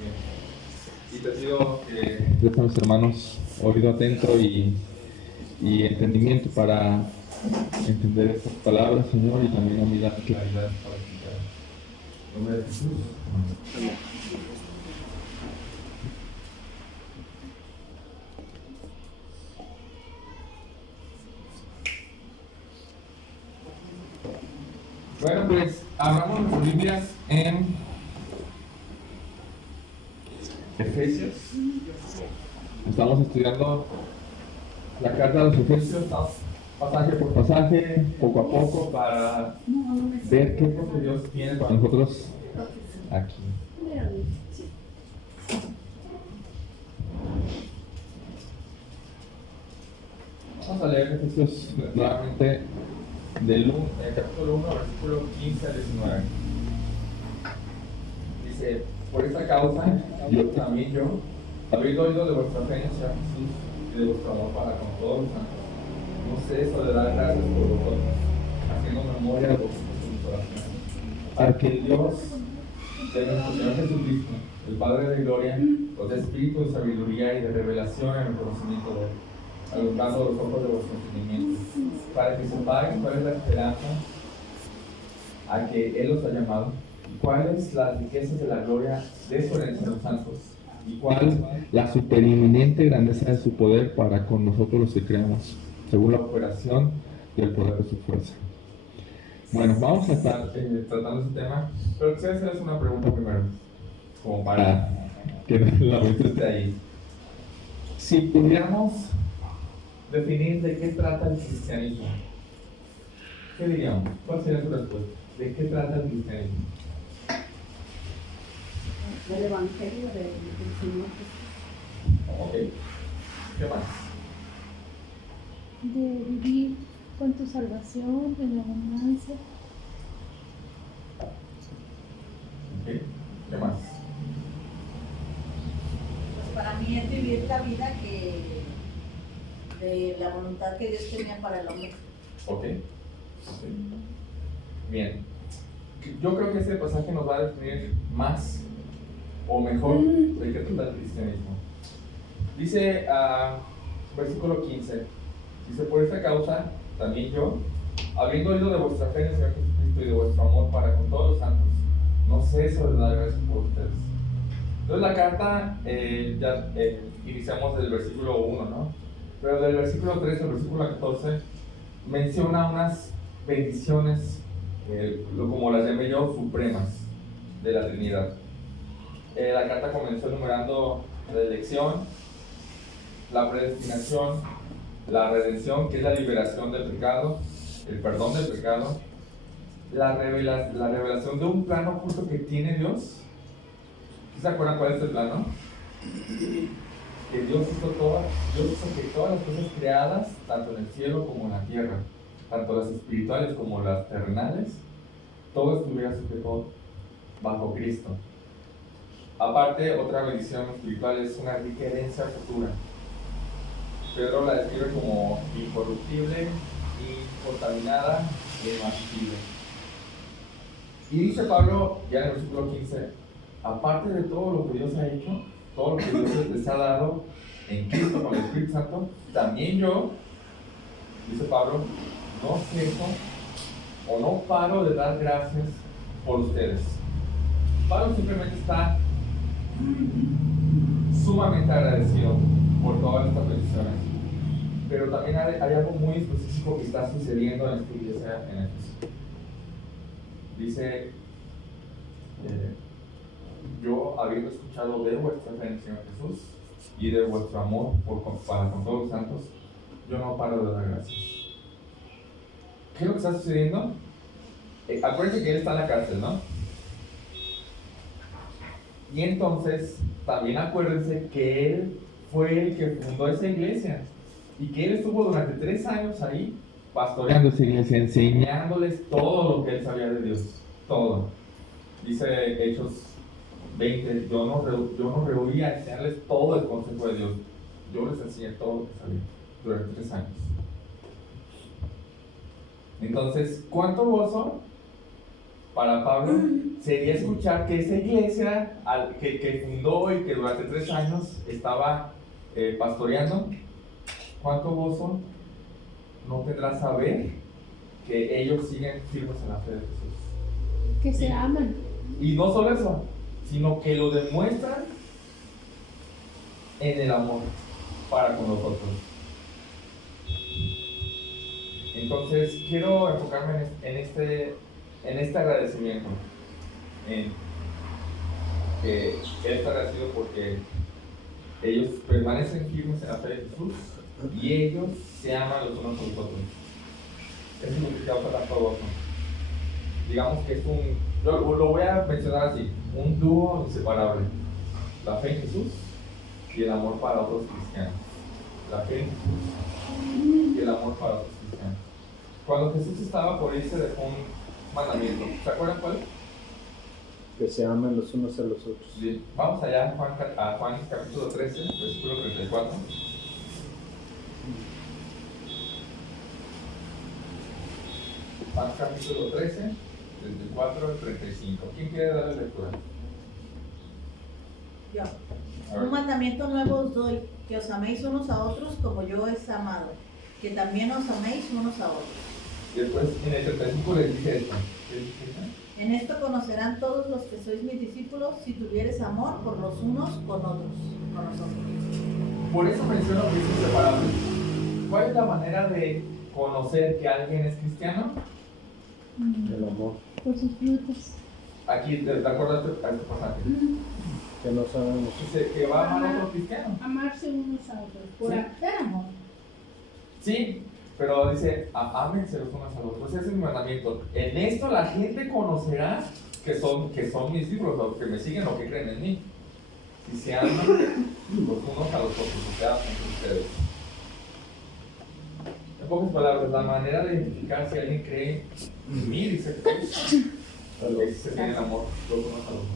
Bien. Y te pido que des a mis hermanos oído atento y entendimiento para entender estas palabras, Señor, y también a mí dar claridad para explicar. En nombre de Jesús. Amén. Bueno, pues abramos nuestras Biblias en Efesios. Estamos estudiando la carta de los Efesios, pasaje por pasaje, poco a poco, para ver qué es lo que Dios tiene para nosotros aquí. Vamos a leer Efesios nuevamente del capítulo 1, versículo 15 al 19. Dice: por esta causa, también yo, habiendo oído de vuestra fe en el Señor Jesús y de vuestro amor para con todos los santos, no ceso de dar gracias por vosotros, haciendo memoria de vosotros en mis oraciones, para que el Dios de nuestro Señor Jesucristo, el Padre de gloria, os dé espíritu de sabiduría y de revelación en el conocimiento de Él, alumbrando los ojos de vuestro entendimiento, para que sepáis cuál es la esperanza a que Él os ha llamado, y cuáles las riquezas de la gloria de su herencia en los santos, y cuál la supereminente grandeza de su poder para con nosotros los que creemos, según la operación del poder de su fuerza. Bueno, vamos a estar tratando este tema, pero quisiera hacerles una pregunta primero, como para que la mente esté ahí. Si pudiéramos definir de qué trata el cristianismo, ¿qué diríamos? ¿Cuál sería su respuesta? ¿De qué trata el cristianismo? Del Evangelio del Señor Jesús. Ok. ¿Qué más? De vivir con tu salvación en la abundancia. Ok. ¿Qué más? Pues para mí es vivir la vida de la voluntad que Dios tenía para el hombre. Ok. Bien. Yo creo que este pasaje nos va a definir más o mejor de qué trata el cristianismo. Dice, versículo 15, dice: por esta causa, también yo, habiendo oído de vuestra fe en el Señor Jesucristo y de vuestro amor para con todos los santos, no ceso de dar gracias por ustedes. Entonces la carta, iniciamos del versículo 1, ¿no? Pero del versículo 13 al versículo 14 menciona unas bendiciones, como las llamé yo, supremas de la Trinidad. La carta comenzó enumerando la elección, la predestinación, la redención, que es la liberación del pecado, el perdón del pecado, la revelación de un plano oculto que tiene Dios. ¿Se acuerdan cuál es el plano? Que Dios hizo que todas las cosas creadas, tanto en el cielo como en la tierra, tanto las espirituales como las terrenales, todo estuviera sujeto bajo Cristo. Aparte, otra bendición espiritual es una rica herencia futura. Pedro la describe como incorruptible, incontaminada e inmarcesible. Y dice Pablo, ya en el versículo 15, aparte de todo lo que Dios ha hecho, todo lo que Dios les ha dado en Cristo con el Espíritu Santo, también yo, dice Pablo, no ceso o no paro de dar gracias por ustedes. Pablo simplemente está sumamente agradecido por todas estas bendiciones, pero también hay algo muy específico que está sucediendo en esta iglesia en Efesios. Dice, yo, habiendo escuchado de vuestra fe en el Señor Jesús y de vuestro amor para con todos los santos, yo no paro de dar gracias. ¿Qué es lo que está sucediendo? Acuérdense que él está en la cárcel, ¿no? Y entonces, también acuérdense que él fue el que fundó esa iglesia y que él estuvo durante 3 años ahí pastoreando esa iglesia, enseñándoles todo lo que él sabía de Dios, todo. Dice Hechos 20, yo no rehuía a enseñarles todo el consejo de Dios, yo les enseñé todo lo que sabía durante 3 años. Entonces, ¿cuánto gozo para Pablo sería escuchar que esa iglesia que fundó y que durante 3 años estaba pastoreando, cuánto gozo no tendrá saber que ellos siguen firmes en la fe de Jesús. Que se aman. Y no solo eso, sino que lo demuestran en el amor para con nosotros. Entonces quiero enfocarme en este agradecimiento, en que Él está agradecido porque ellos permanecen firmes en la fe de Jesús y ellos se aman los unos a los otros. Eso es lo que causa tanto gozo. Digamos que es lo voy a mencionar así, un dúo inseparable: la fe en Jesús y el amor para otros cristianos. La fe en Jesús y el amor para otros cristianos. Cuando Jesús estaba por irse, dejó un mandamiento. ¿Se acuerdan cuál? Que se amen los unos a los otros. Sí. Vamos allá a Juan capítulo 13, versículo 34. Juan capítulo 13, 34 al 35. ¿Quién quiere darle lectura? Yo. A ver. Un mandamiento nuevo os doy, que os améis unos a otros como yo os he amado, que también os améis unos a otros. Y después en el 35 les dice esto. ¿Qué dice? En esto conocerán todos los que sois mis discípulos, si tuvieres amor por los unos con otros, con nosotros. Por eso menciono que es inseparable. ¿Cuál es la manera de conocer que alguien es cristiano? El amor. Por sus frutos. Aquí, ¿te acuerdas a este pasaje? Que no sabemos. Dice que va a amar a otro cristiano. Amarse unos a otros, por Sí. hacer amor. Sí, pero dice, ámense los unos a los otros. Ese es mi mandamiento. En esto la gente conocerá que son mis discípulos, o que me siguen o que creen en mí. Si se aman los unos a los otros, o sea, entre ustedes. En pocas palabras, la manera de identificar si alguien cree en mí, dice Jesús, es que se tienen amor los unos a los otros.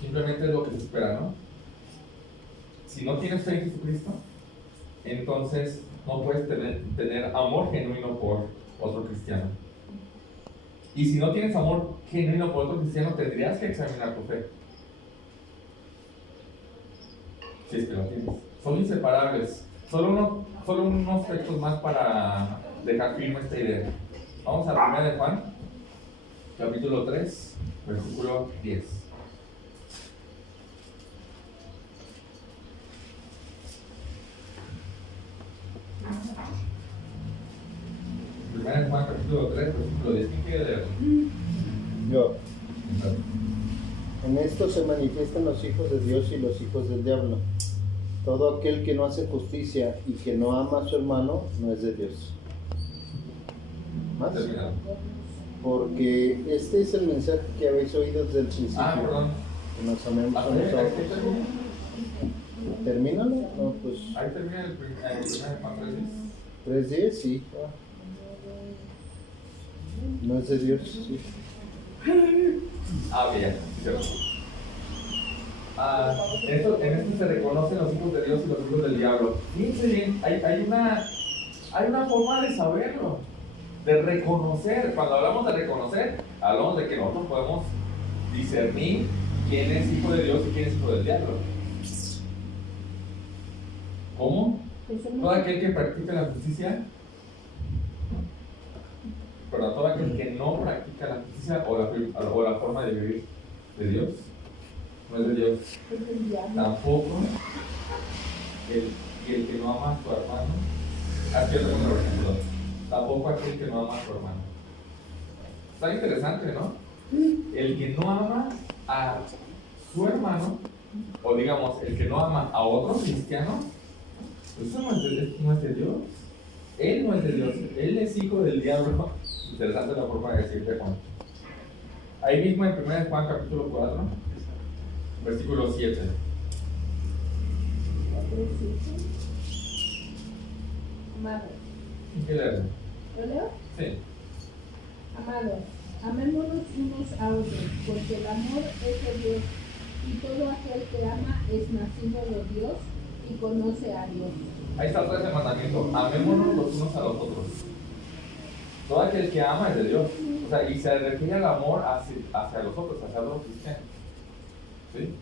Simplemente es lo que se espera, ¿no? Si no tienes fe en Jesucristo, entonces no puedes tener amor genuino por otro cristiano. Y si no tienes amor genuino por otro cristiano, tendrías que examinar tu fe. Si es que lo tienes. Son inseparables. Solo unos textos más para dejar firme esta idea. Vamos a 1 de Juan, capítulo 3, versículo 10. Primera de Juan, capítulo 3, versículo 10. ¿Quién quiere leerlo? Yo. En esto se manifiestan los hijos de Dios y los hijos del diablo. Todo aquel que no hace justicia y que no ama a su hermano no es de Dios. ¿Más? Terminado. Porque este es el mensaje que habéis oído desde el principio. Perdón. Que nos amemos A unos ver, a ahí otros. termina. ¿Termínalo? No, pues Ahí termina el primer de Juan 3:10. 3:10, sí. No es de Dios, sí. Ah, ok, ya, cierto. En esto se reconocen los hijos de Dios y los hijos del diablo. Fíjense bien, hay una forma de saberlo, de reconocer. Cuando hablamos de reconocer, hablamos de que nosotros podemos discernir quién es hijo de Dios y quién es hijo del diablo. ¿Cómo? Todo aquel que practica la justicia, pero todo aquel que no practica la justicia o la forma de vivir de Dios, no es de Dios. Tampoco el que no ama a su hermano, aquí es el versículo, tampoco aquel que no ama a su hermano. Está interesante, ¿no? El que no ama a su hermano, o digamos, el que no ama a otro cristiano, eso no es de Dios. Él no es de Dios, él es hijo del diablo. Interesante la forma de decir de Juan. Ahí mismo en 1 de Juan capítulo 4, versículo 7. Amados. ¿Qué leerlo? ¿Lo leo? Sí. Amados, amémonos unos a otros, porque el amor es de Dios, y todo aquel que ama es nacido de Dios y conoce a Dios. Ahí está todo ese mandamiento. Amémonos los unos a los otros. Todo aquel que ama es de Dios. O sea, y se refiere al amor hacia los otros, hacia otros cristianos. ¿Sí?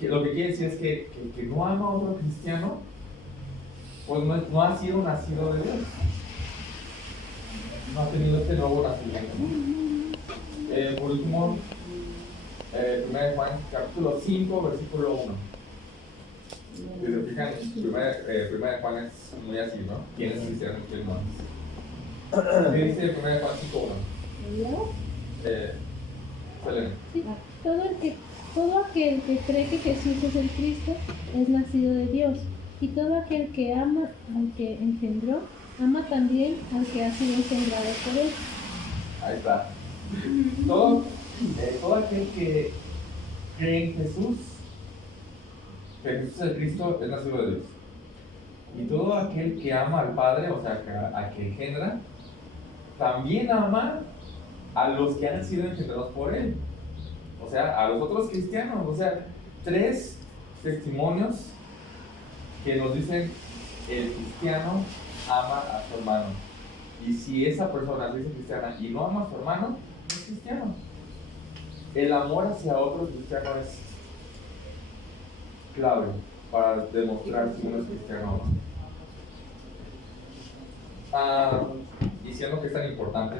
Y lo que quiere decir es que el que no ama a otro cristiano, pues no ha sido nacido de Dios. No ha tenido este nuevo nacimiento. Por último, 1 Juan capítulo 5, versículo 1. Si se fijan, 1 Juan es muy así, ¿no? ¿Quién es cristiano y quién no es? ¿Qué dice 1 Juan 5, 1? Selene. Sí, todo aquel que cree que Jesús es el Cristo es nacido de Dios. Y todo aquel que ama al que engendró, ama también al que ha sido engendrado por él. Ahí está. Todo aquel que cree en Jesús, que Jesús es el Cristo, es nacido de Dios. Y todo aquel que ama al Padre, o sea, al que engendra, también ama a los que han sido engendrados por Él. O sea, a los otros cristianos. O sea, 3 testimonios que nos dicen: el cristiano ama a su hermano. Y si esa persona se dice cristiana y no ama a su hermano, no es cristiano. El amor hacia otro cristiano es clave para demostrar si uno es cristiano o no. Diciendo que es tan importante,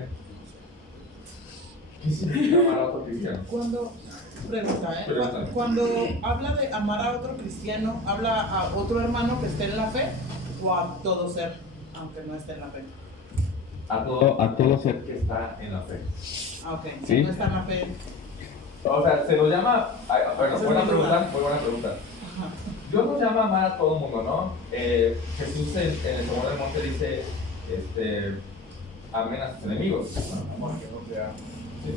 ¿qué significa amar a otro cristiano? Cuando habla de amar a otro cristiano, ¿habla a otro hermano que esté en la fe o a todo ser, aunque no esté en la fe? A todo ser que está en la fe. Ok, ¿Sí? si no está en la fe. O sea, se lo llama. Bueno, buena pregunta, muy buena pregunta. Ajá. Dios nos llama a amar a todo el mundo, ¿no? Jesús en el Sermón del Monte dice: amen a sus enemigos. Amor que no te ama. Sí.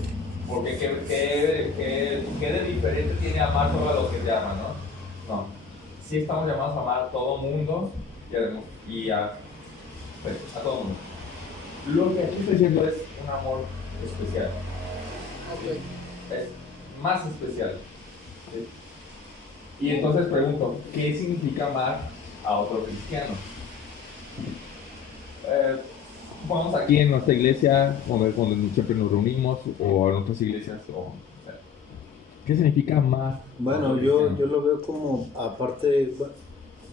Porque ¿qué de diferente tiene amar solo a los que te aman, no? No. Sí estamos llamados a amar a todo el mundo y a todo el mundo. Lo que aquí estoy diciendo es un amor especial. Ok. Es más especial. ¿Sí? Y entonces pregunto, ¿qué significa amar a otro cristiano? Vamos aquí en nuestra iglesia, donde siempre nos reunimos, o en otras iglesias, ¿qué significa amar? Bueno, yo lo veo como aparte,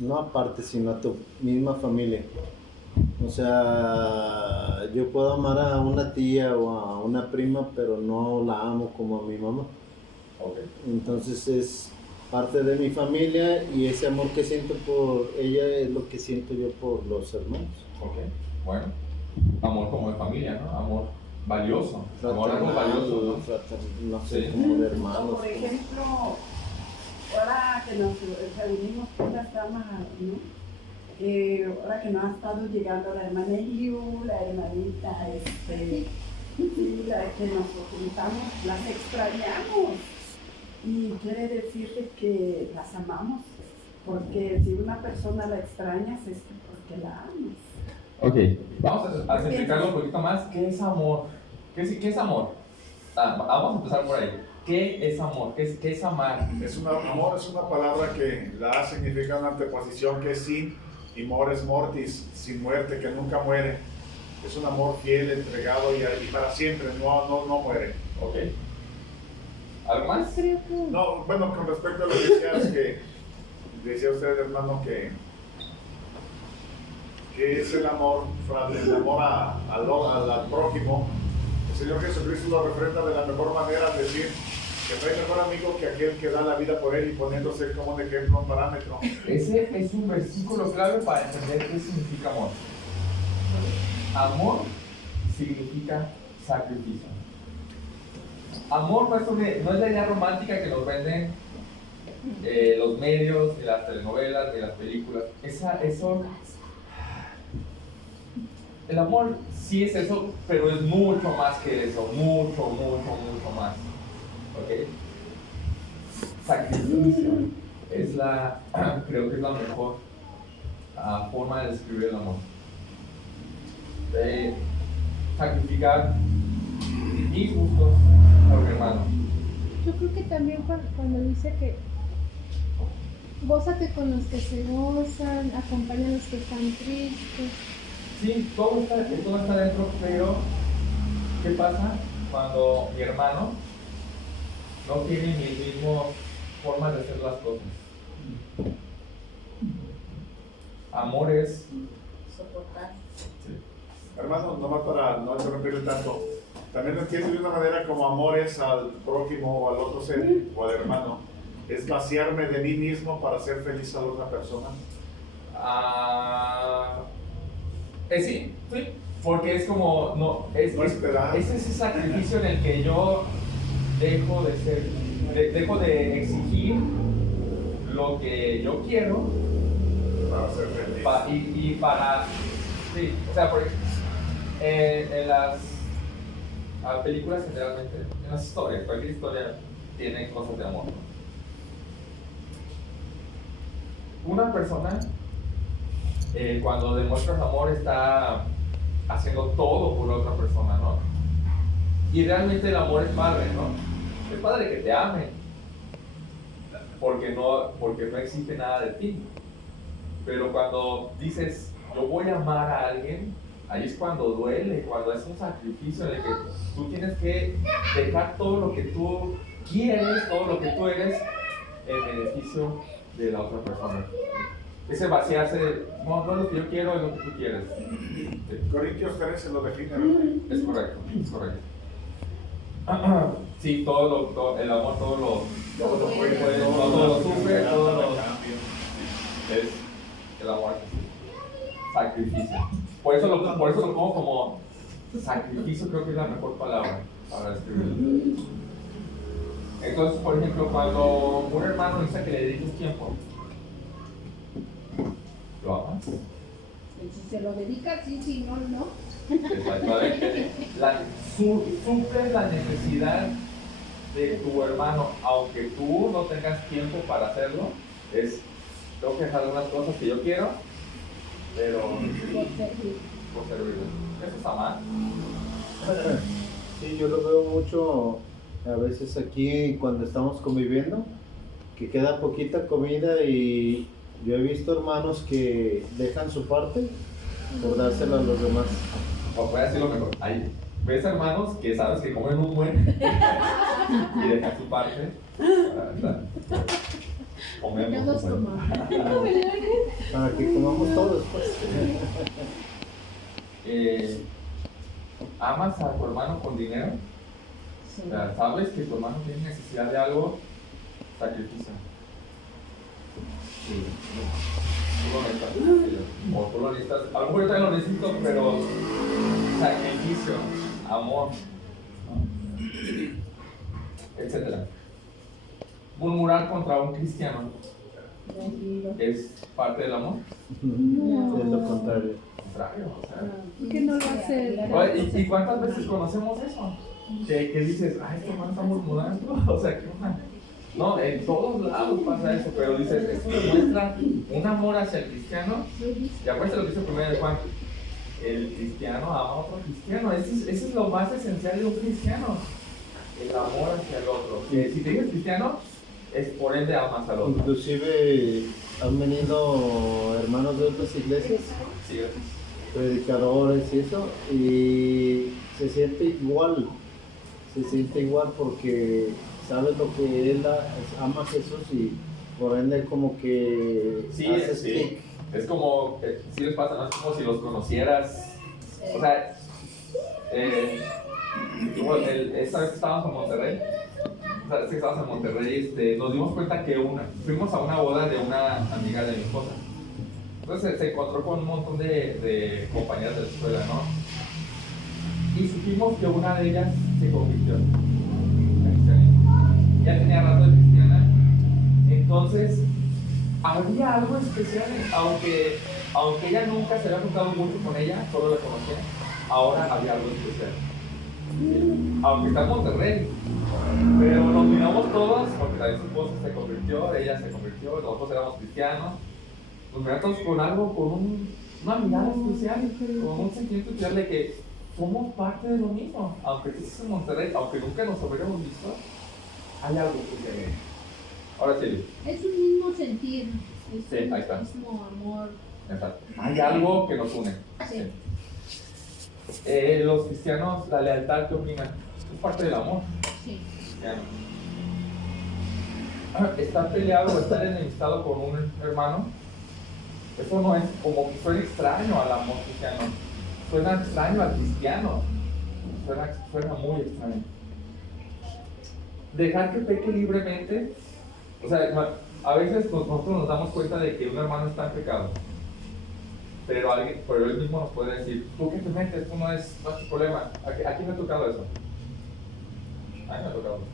no aparte, sino a tu misma familia. O sea, yo puedo amar a una tía o a una prima, pero no la amo como a mi mamá. Okay. Entonces es parte de mi familia y ese amor que siento por ella es lo que siento yo por los hermanos. Ok, bueno. Amor como de familia, ¿no? Amor valioso. Amor algo valioso, ¿no? No sé, Sí. como de O hermanos. por ejemplo, ahora que nos reunimos con las damas, ¿no? Ahora que no ha estado llegando la hermana Eliu, la hermanita, sí, la que nos juntamos, las extrañamos. Y quiere decir que las amamos, porque si una persona la extrañas es porque la amas. Ok, vamos a explicarlo un poquito más. ¿Qué es amor? ¿Qué es amor? Vamos a empezar por ahí. ¿Qué es amor? ¿Qué es amar? Amor es una palabra que la significa una anteposición que es sin, y mores mortis, sin muerte, que nunca muere. Es un amor fiel, entregado y para siempre, no muere. Ok. ¿Algo más? Creo que No, bueno, con respecto a lo que decías, que decía usted, hermano, que es el amor, el amor al prójimo. El Señor Jesucristo lo representa de la mejor manera al decir que no hay mejor amigo que aquel que da la vida por él y poniéndose como un ejemplo, un parámetro. Ese es un versículo clave para entender qué significa amor. Amor significa sacrificio. Amor no es la idea romántica que nos venden los medios, ni las telenovelas, ni las películas. El amor sí es eso, pero es mucho más que eso, mucho más. ¿Ok? Sacrificio creo que es la mejor forma de describir el amor. Sacrificar mis gustos por mi hermano. yo creo que también cuando dice que gózate con los que se gozan, acompaña a los que están tristes, Sí, todo está dentro, pero ¿qué pasa cuando mi hermano no tiene mis mismas formas de hacer las cosas? Amor es Soportar. Hermano, nomás para no interrumpirle tanto, también lo entiendo de una manera como amor es al prójimo o al otro ser o al hermano, es vaciarme de mí mismo para hacer feliz a la otra persona. Sí, porque es como, no esperar. Es ese sacrificio en el que yo dejo de exigir lo que yo quiero Para ser feliz. y para, sí, o sea, en las películas generalmente, en las historias, cualquier historia tiene cosas de amor. Una persona, cuando demuestras amor, está haciendo todo por otra persona, ¿no? Y realmente el amor es padre, ¿no? Es padre que te amen, porque no existe nada de ti. Pero cuando dices, yo voy a amar a alguien, ahí es cuando duele, cuando es un sacrificio en el que tú tienes que dejar todo lo que tú quieres, todo lo que tú eres, en beneficio de la otra persona. Ese vaciarse, no es lo que yo quiero, es lo que tú quieres. Sí. Corintios 13 lo define, ¿verdad? Es correcto, es correcto. Sí, el amor todo lo puede, todo lo sufre, todo lo... Es el amor, sacrificio. Por eso lo pongo como sacrificio, creo que es la mejor palabra para describirlo. Entonces, por ejemplo, cuando un hermano dice que le dediques tiempo, ¿lo amas? Si se lo dedica, sí, si no, no. Exactamente. Suples la necesidad de tu hermano, aunque tú no tengas tiempo para hacerlo, tengo que dejar algunas cosas que yo quiero, pero por servirle. Eso está mal. Sí, yo lo veo mucho a veces aquí cuando estamos conviviendo, que queda poquita comida y yo he visto hermanos que dejan su parte por dársela a los demás. O voy a decirlo mejor. Ahí ves hermanos que sabes que comen un buen y dejan su parte. Comemos. Todos tomamos. Para que comamos todos, pues. ¿Amas a tu hermano con dinero? O sea, sabes que tu hermano tiene necesidad de algo, sacrificio. Sí. Tú lo necesitas. O tú lo necesitas. A lo mejor yo también lo necesito, pero sacrificio, amor, ¿no? Etcétera. Murmurar contra un cristiano es parte del amor. No. Es lo contrario. O sea, Que no lo hace. ¿Y cuántas veces conocemos eso? Que dices, ay, este hermano está murmurando. O sea, ¿qué onda? No, en todos lados pasa eso, pero dices, esto demuestra un amor hacia el cristiano. Y acuérdense lo que dice primero de Juan: el cristiano ama a otro cristiano. Ese es lo más esencial de un cristiano: el amor hacia el otro. Que si te dices cristiano, es por ende amas al otro. Inclusive han venido hermanos de otras iglesias, Sí, predicadores y eso, y se siente igual porque sabe lo que él ama a Jesús y por ende como que hace clic. Es como, si les pasa, ¿no? Es como si los conocieras. O sea, esta vez que estábamos en Monterrey, nos dimos cuenta que fuimos a una boda de una amiga de mi esposa. Entonces se encontró con un montón de compañeras de la escuela, ¿no? Y supimos que una de ellas se convirtió. Ya tenía rato de cristiana. Entonces, había algo especial, aunque ella nunca se había juntado mucho con ella, solo la conocía, ahora había algo especial. Aunque está en Monterrey, pero nos miramos todos, porque también su esposa se convirtió, ella se convirtió, nosotros éramos cristianos, nos miramos todos con algo, con una mirada especial, con un sentimiento especial de que somos parte de lo mismo. Aunque estés en Monterrey, aunque nunca nos hubiéramos visto, hay algo que ahora sí. Es un mismo sentir. Sí, ahí está. Mismo amor. Exacto. Hay algo que nos une. Sí. los cristianos, la lealtad, ¿qué opinan? Es parte del amor. Sí. Cristiano. Estar peleado o estar enemistado con un hermano, eso no es como que suena extraño al amor cristiano, suena extraño al cristiano, suena muy extraño. Dejar que peque libremente, o sea, a veces nosotros nos damos cuenta de que un hermano está en pecado, pero él mismo nos puede decir, tú que te metes, tú no es tu problema. ¿A quién me ha tocado eso? A mí me ha tocado eso.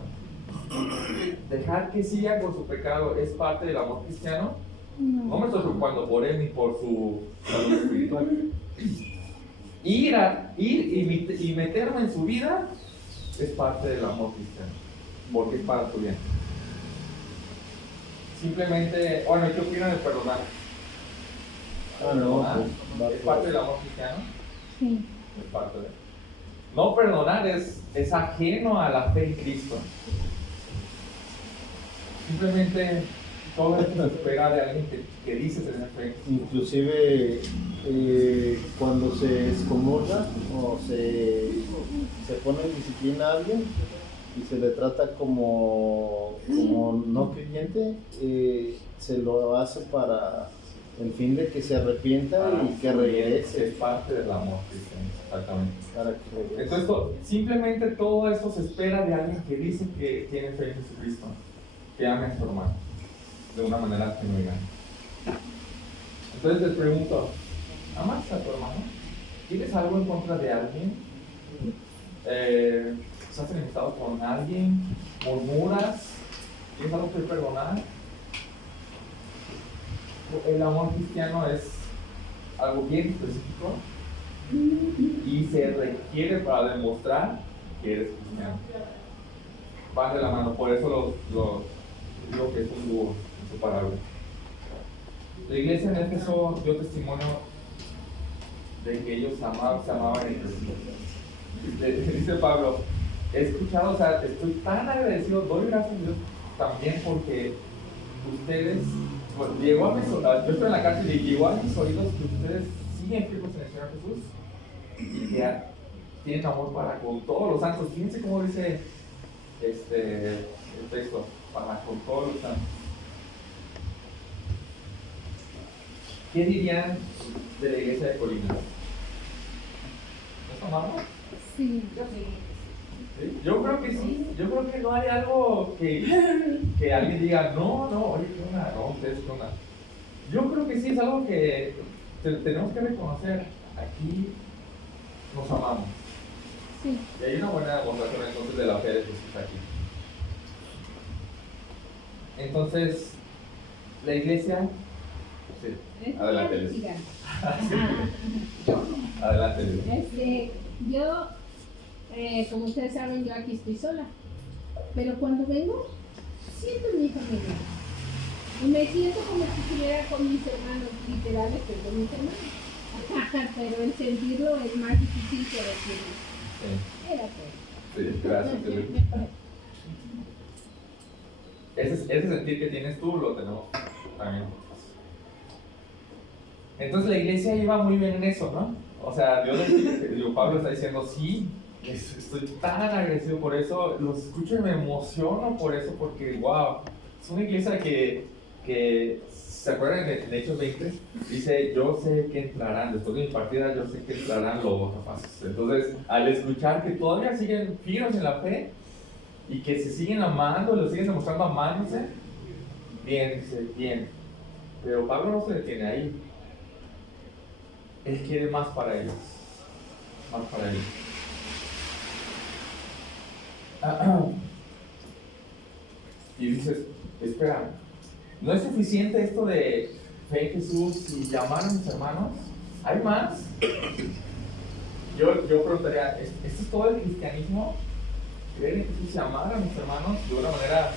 Dejar que siga con su pecado es parte del amor cristiano. No me estoy preocupando por él ni por su salud espiritual. Ir y meterme en su vida es parte del amor cristiano, porque es para tu bien. Simplemente, bueno, ¿qué opinan de perdonar? ¿Es parte del amor cristiano? Sí. Es parte de. No perdonar es ajeno a la fe en Cristo. Simplemente todo esto se espera de alguien que dice tener fe. Inclusive cuando se excomulga o se pone en disciplina a alguien y se le trata como no creyente, se lo hace para el fin de que se arrepienta y que regrese. Es parte del amor cristiano, exactamente. Para que regrese. Entonces, simplemente todo esto se espera de alguien que dice que tiene fe en Jesucristo, que ame a su hermano de una manera genuina. Entonces les pregunto, ¿amas a tu hermano? ¿Tienes algo en contra de alguien? ¿Estás enemistado con alguien? ¿Murmuras? ¿Tienes algo que perdonar? El amor cristiano es algo bien específico y se requiere para demostrar que eres cristiano. Van de la mano, por eso digo que es un dúo inseparable. La iglesia en Éfeso dio testimonio de que ellos se amaban entre sí. Dice Pablo, he escuchado, o sea, estoy tan agradecido, doy gracias a Dios también porque ustedes, bueno, yo estoy en la cárcel y llegó a mis oídos que ustedes siguen fijos en el Señor Jesús y que tienen amor para con todos los santos. Fíjense cómo dice el texto, para con todos los santos. ¿Qué dirían de la iglesia de Corinto? ¿Nos amamos? Sí. ¿Sí? Yo creo que sí, yo creo que no hay algo que alguien diga, no, oye, ¿qué onda? No, ustedes, ¿qué onda? Yo creo que sí es algo que tenemos que reconocer. Aquí nos amamos. Sí. Y hay una buena demostración entonces de la fe de Jesús aquí. Entonces, la iglesia. Sí, adelante, Liz. Sigan. Adelante, Liz. Yo, como ustedes saben, yo aquí estoy sola. Pero cuando vengo, siento mi familia. Y me siento como si estuviera con mis hermanos, literales, que con mis hermanos. Pero el sentirlo es más difícil que decirlo. Sí. Era todo. Sí, gracias, Liz. Ese sentir que tienes tú lo tenemos también. Entonces la iglesia iba muy bien en eso, ¿no? O sea, Pablo está diciendo, sí, estoy tan agradecido por eso, los escucho y me emociono por eso, porque, wow, es una iglesia que ¿se acuerdan de Hechos 20? Dice, yo sé que entrarán, después de mi partida, yo sé que entrarán los rapaces. Entonces, al escuchar que todavía siguen firmes en la fe, y que se siguen amando, lo siguen demostrando amándose, bien, dice, bien. Pero Pablo no se detiene ahí. Él quiere más para ellos. Más para ellos. Y dices, espera, ¿no es suficiente esto de fe en Jesús y llamar a mis hermanos? ¿Hay más? Yo preguntaría, ¿esto es todo el cristianismo? ¿Creer en Jesús y amar a mis hermanos de una manera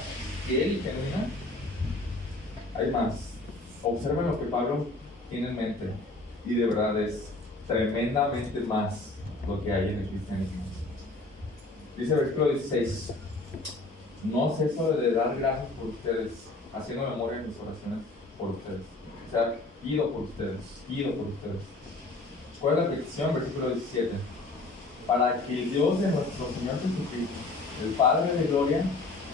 fiel y genuina? Hay más. Observen lo que Pablo tiene en mente. Y de verdad es tremendamente más lo que hay en el cristianismo. Dice el versículo 16: no ceso de dar gracias por ustedes, haciendo memoria en mis oraciones por ustedes. O sea, pido por ustedes, pido por ustedes. ¿Cuál es la petición? Versículo 17: para que el Dios de nuestro Señor Jesucristo, el Padre de gloria,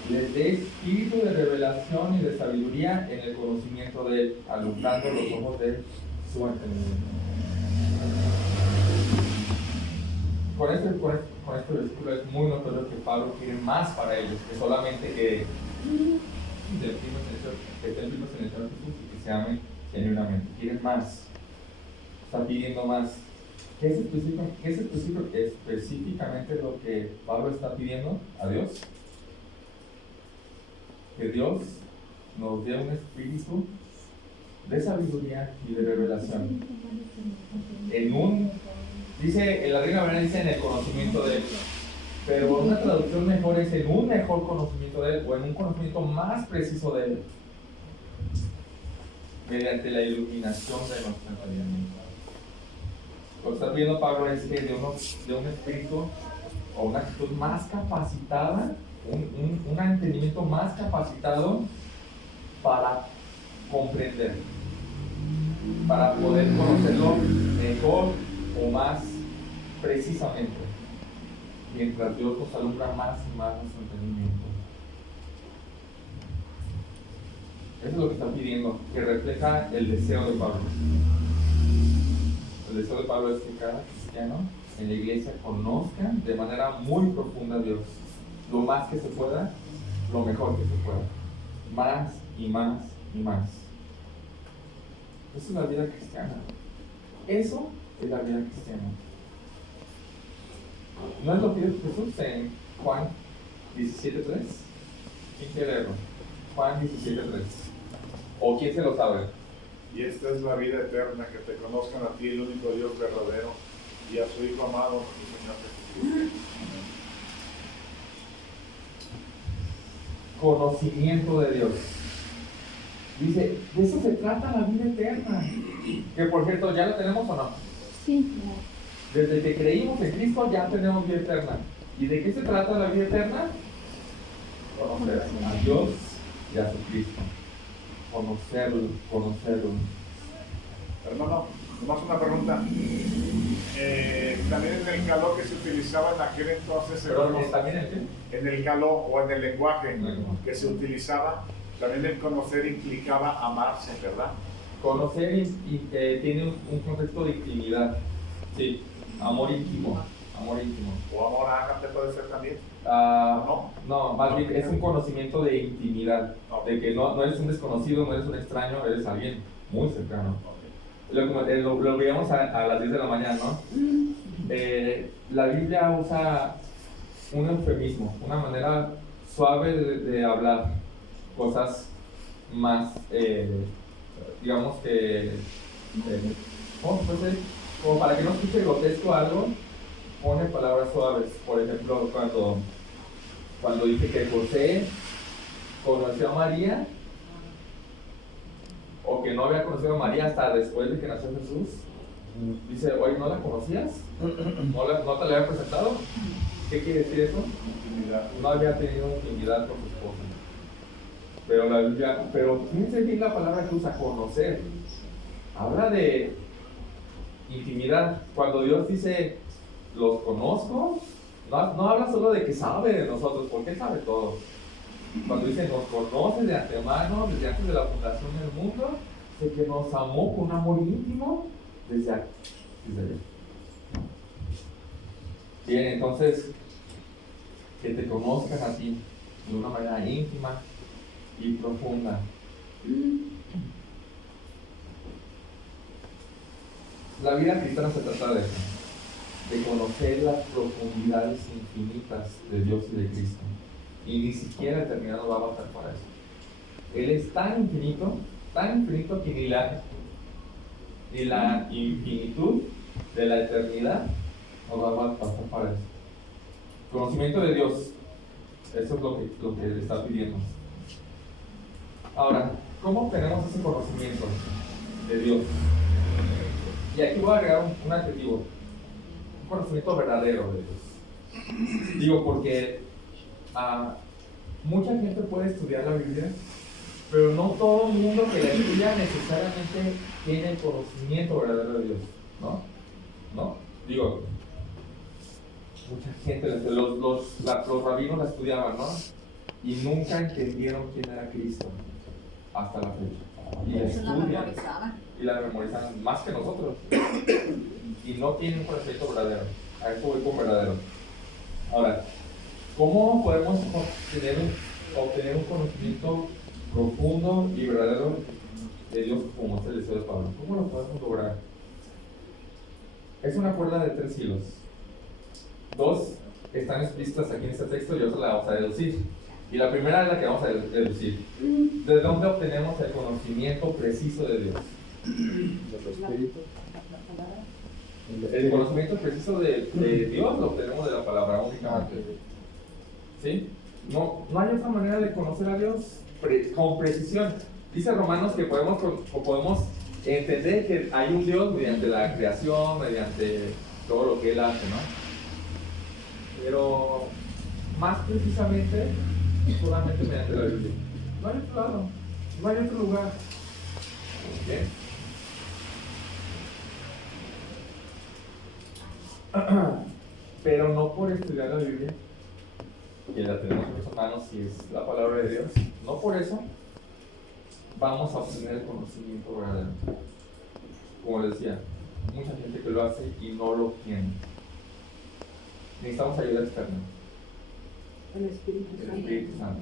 les dé espíritu de revelación y de sabiduría en el conocimiento de Él, alumbrando los ojos de su entendimiento. Con este versículo es muy notorio que Pablo quiere más para ellos, que solamente que estén firmes en el Señor Jesús y que se amen genuinamente. Quieren más, está pidiendo más. ¿Qué es específicamente lo que Pablo está pidiendo a Dios? Que Dios nos dé un espíritu de sabiduría y de revelación. Dice, en la Reina Valera dice en el conocimiento de Él, pero una traducción mejor es en un mejor conocimiento de Él, o en un conocimiento más preciso de Él, mediante la iluminación de nuestro entendimiento. Lo que está pidiendo Pablo es que de un espíritu o una actitud más capacitada, un entendimiento más capacitado para comprender, para poder conocerlo mejor o más precisamente, mientras Dios nos alumbra más y más nuestro entendimiento. Eso es lo que está pidiendo, que refleja el deseo de Pablo. El deseo de Pablo es que cada cristiano en la iglesia conozca de manera muy profunda a Dios, lo más que se pueda, lo mejor que se pueda, más y más y más. Eso es la vida cristiana. Eso es la vida cristiana. ¿No es lo que dice Jesús en Juan 17:3? ¿Quién quiere leerlo? Juan 17:3. ¿O quién se lo sabe? Y esta es la vida eterna, que te conozcan a ti, el único Dios verdadero, y a su Hijo amado, nuestro Señor Jesucristo. Conocimiento de Dios. Dice, de eso se trata la vida eterna. Que por cierto, ¿ya la tenemos o no? Sí. Desde que creímos en Cristo ya tenemos vida eterna. ¿Y de qué se trata la vida eterna? Conocer a Dios y a su Cristo. Conocerlo. Hermano, nomás una pregunta. También en el caló que se utilizaba en aquel entonces, Pero también el qué? en el caló o en el lenguaje En el lenguaje. que se utilizaba, también el conocer implicaba amarse, ¿verdad? Conocer y tiene un contexto de intimidad. Sí, amor íntimo. O amor a ágape puede ser también. No, más bien es un conocimiento de intimidad, de que no eres un desconocido, no eres un extraño, eres alguien muy cercano. Lo veíamos a las 10 de la mañana, ¿no? La Biblia usa un eufemismo, una manera suave de hablar cosas más, digamos que, ¿cómo se puede decir? Como para que no escuche grotesco algo, pone palabras suaves. Por ejemplo, cuando dice que José conoció a María, o que no había conocido a María hasta después de que nació Jesús, dice, oye, ¿no la conocías? ¿No te la había presentado? ¿Qué quiere decir eso? Intimidad. No había tenido intimidad con su esposa. Pero la Biblia, fíjense bien la palabra que usa, conocer. Habla de intimidad. Cuando Dios dice, los conozco, no habla solo de que sabe de nosotros, porque Él sabe todo. Cuando dice, nos conoce de antemano, desde antes de la fundación del mundo, de que nos amó con un amor íntimo desde ayer. Bien, entonces, que te conozcan a ti de una manera íntima y profunda. La vida cristiana se trata de eso, de conocer las profundidades infinitas de Dios y de Cristo. Y ni siquiera la eternidad nos va a bastar para eso. Él es tan infinito que ni la infinitud de la eternidad nos va a bastar para eso. Conocimiento de Dios, eso es lo que le está pidiendo. Ahora, ¿cómo obtenemos ese conocimiento de Dios? Y aquí voy a agregar un adjetivo, un conocimiento verdadero de Dios. Digo, porque mucha gente puede estudiar la Biblia, pero no todo el mundo que la estudia necesariamente tiene el conocimiento verdadero de Dios, ¿no? Digo, mucha gente, los rabinos la estudiaban, ¿no? Y nunca entendieron quién era Cristo hasta la fecha. Y la Eso la estudian memorizaban. y la memorizan más que nosotros. Y no tienen un conocimiento verdadero. A eso voy con verdadero. Ahora, ¿cómo podemos obtener un conocimiento profundo y verdadero de Dios como es el deseo de Pablo? ¿Cómo lo podemos lograr? Es una cuerda de 3 hilos. 2 están explícitas aquí en este texto y otra la vamos a deducir. Y la primera es la que vamos a deducir. ¿De dónde obtenemos el conocimiento preciso de Dios? Del Espíritu. El conocimiento preciso de Dios lo obtenemos de la palabra únicamente. ¿Sí? No hay otra manera de conocer a Dios con precisión. Dice Romanos que podemos entender que hay un Dios mediante la creación, mediante todo lo que Él hace, ¿no? Pero más precisamente, solamente mediante la Biblia. No hay otro lado, no hay otro lugar. ¿Bien? Pero no por estudiar la Biblia, que la tenemos en nuestras manos y es la palabra de Dios, no por eso vamos a obtener el conocimiento verdadero. Como les decía, mucha gente que lo hace y no lo obtiene. Necesitamos ayuda externa, El Espíritu el Santo. Espíritu Santo.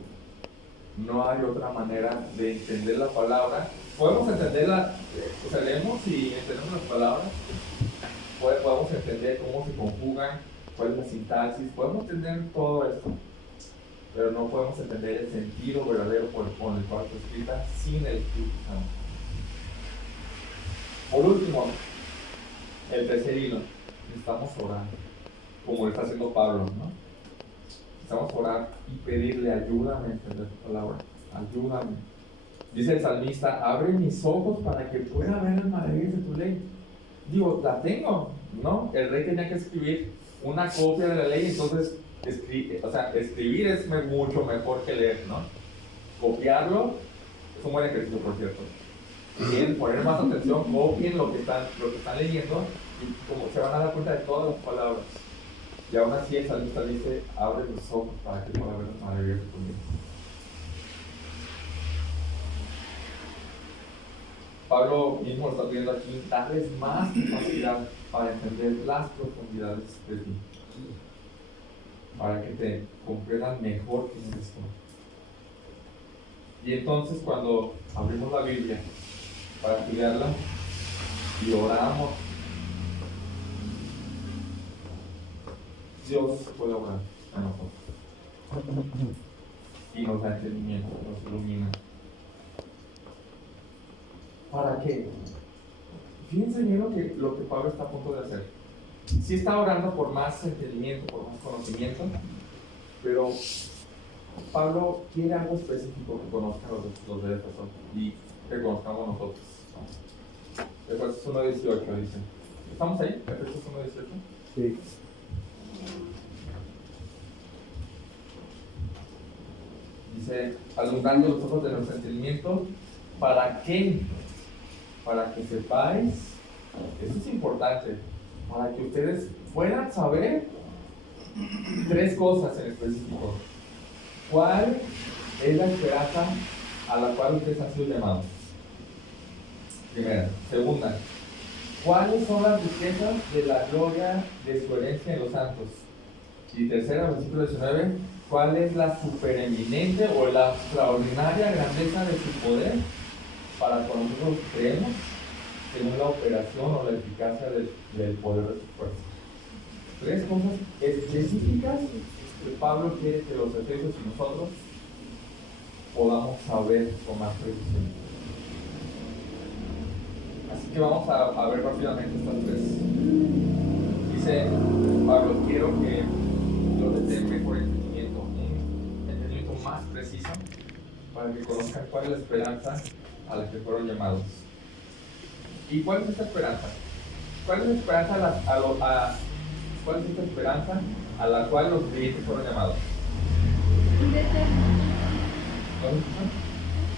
No hay otra manera de entender la palabra. Podemos entenderla, o sea, leemos y entendemos las palabras, podemos entender cómo se conjugan, cuál es la sintaxis, podemos entender todo esto, pero no podemos entender el sentido verdadero con el cual fue escrita sin el Espíritu Santo. Por último, el tercer hilo, necesitamos orar, como lo está haciendo Pablo, ¿no? Necesitamos orar y pedirle, ayúdame a entender tu palabra, ayúdame. Dice el salmista, abre mis ojos para que pueda ver las maravillas de tu ley. Digo, la tengo, ¿no? El rey tenía que escribir una copia de la ley, entonces escribir es mucho mejor que leer, ¿no? Copiarlo es un buen ejercicio, por cierto. Quieren poner más atención, copien lo que están leyendo y como se van a dar cuenta de todas las palabras. Y aún así el salmista dice, abre los ojos para que pueda ver las maravillas de tu ley. Pablo mismo lo está pidiendo aquí, darles más capacidad para entender las profundidades de ti, para que te comprendan mejor quién eres tú. Y entonces cuando abrimos la Biblia para estudiarla y oramos, Dios puede obrar en nosotros y nos da entendimiento, nos ilumina. ¿Para qué? Fíjense bien lo que Pablo está a punto de hacer. Sí está orando por más entendimiento, por más conocimiento, pero Pablo quiere algo específico que conozcan los de Éfeso y que conozcamos nosotros. Efesios 1:18 dice. ¿Estamos ahí? Efesios 1:18. Sí. Dice, alumbrando los ojos de nuestro entendimiento, ¿para qué? Para que sepáis, eso es importante, para que ustedes puedan saber 3 cosas en específico. ¿Cuál es la esperanza a la cual ustedes han sido llamados? Primera. Segunda, ¿cuáles son las riquezas de la gloria de su herencia en los santos? Y tercera, versículo 19, ¿cuál es la supereminente o la extraordinaria grandeza de su poder para con nosotros creemos según la operación o la eficacia del poder de su fuerza? 3 cosas específicas que Pablo quiere que los efesios y nosotros podamos saber con más precisión. Así que vamos a ver rápidamente estas 3. Dice Pablo, quiero que yo les dé mejor entendimiento, un entendimiento más preciso para que conozcan cuál es la esperanza a la que fueron llamados. ¿Y cuál es esta esperanza? ¿Cuál es la esperanza cuál es esta esperanza a la cual los creyentes fueron llamados? Vida eterna.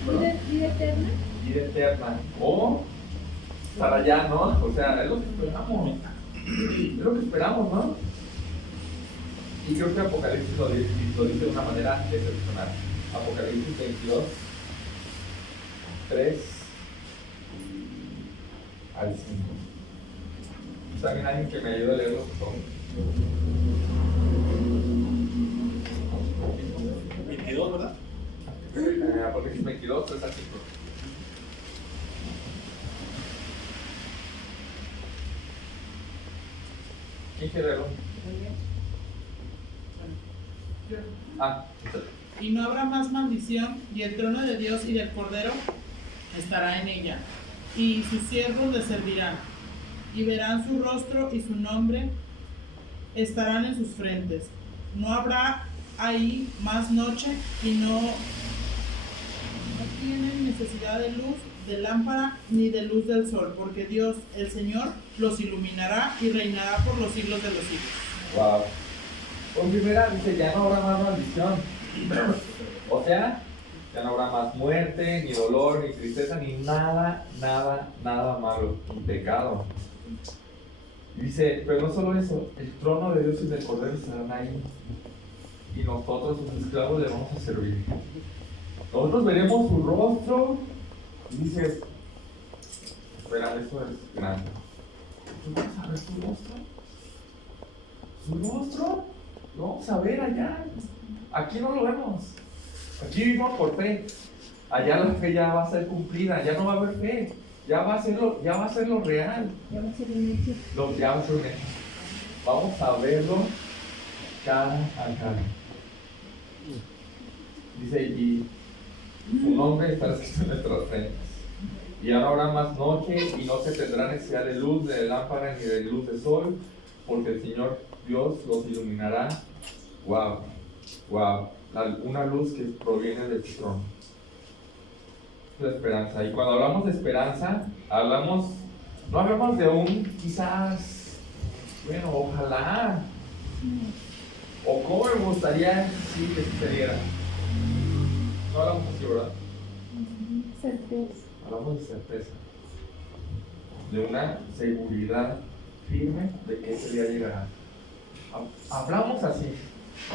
¿No? Vida eterna. Vida eterna. O estar allá, ¿no? O sea, es lo que esperamos. Es lo que esperamos, ¿no? Y creo que Apocalipsis lo dice de una manera excepcional. Apocalipsis 22, 3 al 5. ¿Saben alguien que me ayude a leerlo, por favor? 22, ¿verdad? Apocalipsis 22, 3 al 5. ¿Quién quiere leerlo? Ah, Y no habrá más maldición, y el trono de Dios y del Cordero estará en ella, y sus siervos le servirán, y verán su rostro y su nombre estarán en sus frentes. No habrá ahí más noche, y no tienen necesidad de luz, de lámpara, ni de luz del sol, porque Dios, el Señor, los iluminará y reinará por los siglos de los siglos. wow. Por primera dice, ya no habrá más maldición. O sea, ya no habrá más muerte, ni dolor, ni tristeza, ni nada malo, ni pecado. Y dice, pero no solo eso, el trono de Dios y del Cordero estarán ahí. Y nosotros, sus esclavos, le vamos a servir. Nosotros veremos su rostro. Y dices, espera, eso es grande. ¿Tú vas a ver su rostro? ¿Su rostro? Lo vamos a ver allá. Aquí no lo vemos. Aquí vivimos por fe. Allá la fe ya va a ser cumplida. Ya no va a haber fe. Ya va a ser lo real. Ya va a ser un hecho. Ya va a ser un hecho. Vamos a verlo cara a cara. Dice, y su nombre estará escrito en nuestras frentes. Y ya no habrá más noche, y no se tendrá necesidad de luz, de lámpara, ni de luz de sol, porque el Señor Dios los iluminará. Wow, wow, una luz que proviene del trono. La esperanza. Y cuando hablamos de esperanza, no hablamos de un quizás, bueno, ojalá, o cómo me gustaría sí, que sucediera. No hablamos así, ¿verdad? Certeza. Hablamos de certeza, de una seguridad firme de que ese día llegará. Hablamos así,